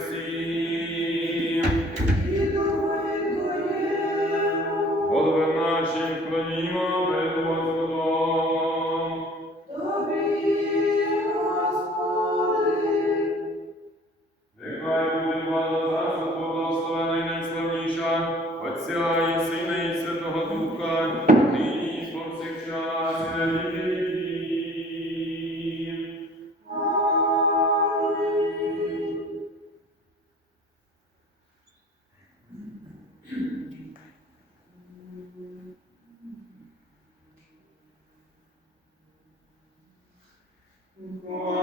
всім. Голови наші вклонімо перед Господом. Тобі, Господи. Нехай буде влада зараз благословена і найславніша Отця і Сина, і Святого Духа, нині і повсякчас, і на віки Amen.